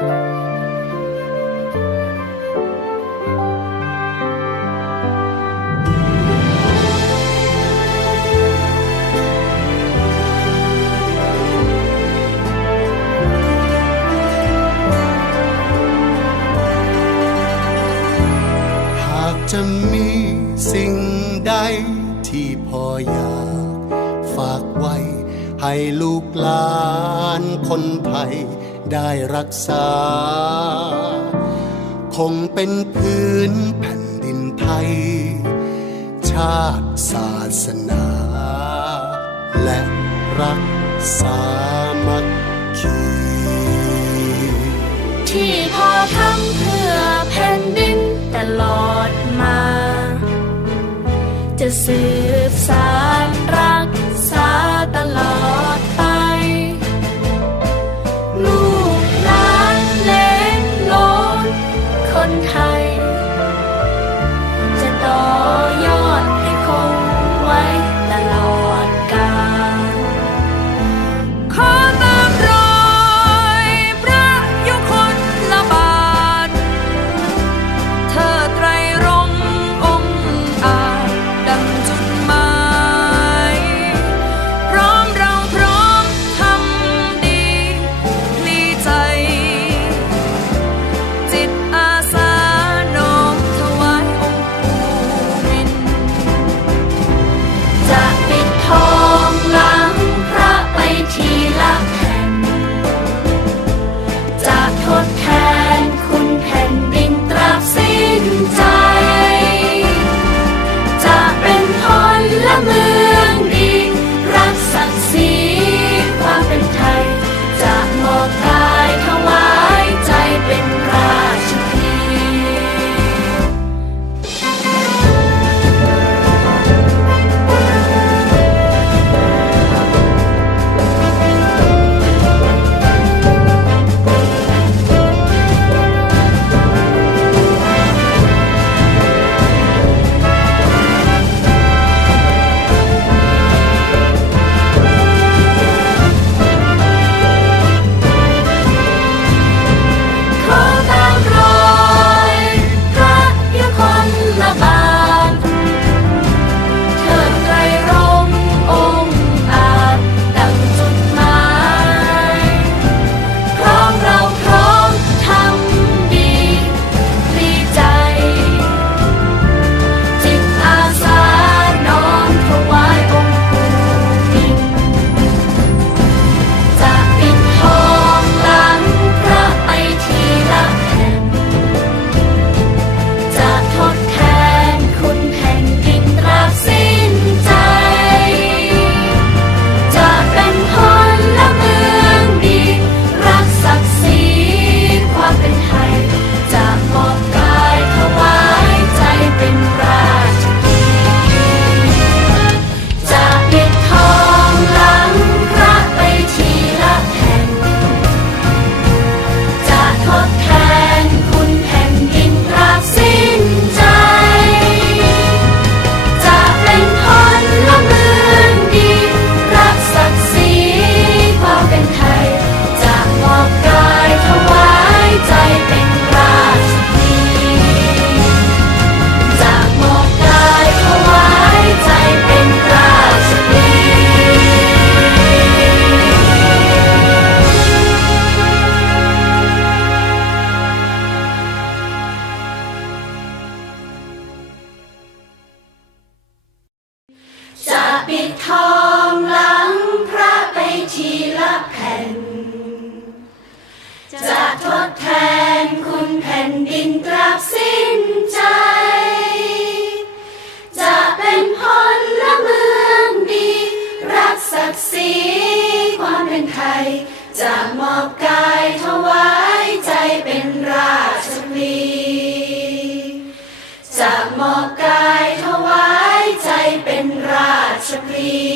หากจะมีสิ่งใดที่พ่ออยาก ฝากไว้ให้ลูกหลานานคนไทยได้รักษา คงเป็นพื้นแผ่นดินไทย ชาติศาสนา และรักสามัคคี ที่พ่อทำเพื่อแผ่นดินตลอดมา จะสืบสาน สิ่งตราบสิ้นใจ จะเป็นพลละเมืองดี รักศักดิ์ศรีความเป็นไทย จะมอบกายถวายใจเป็นราชพลีจะมอบกายถวายใจเป็นราชพลี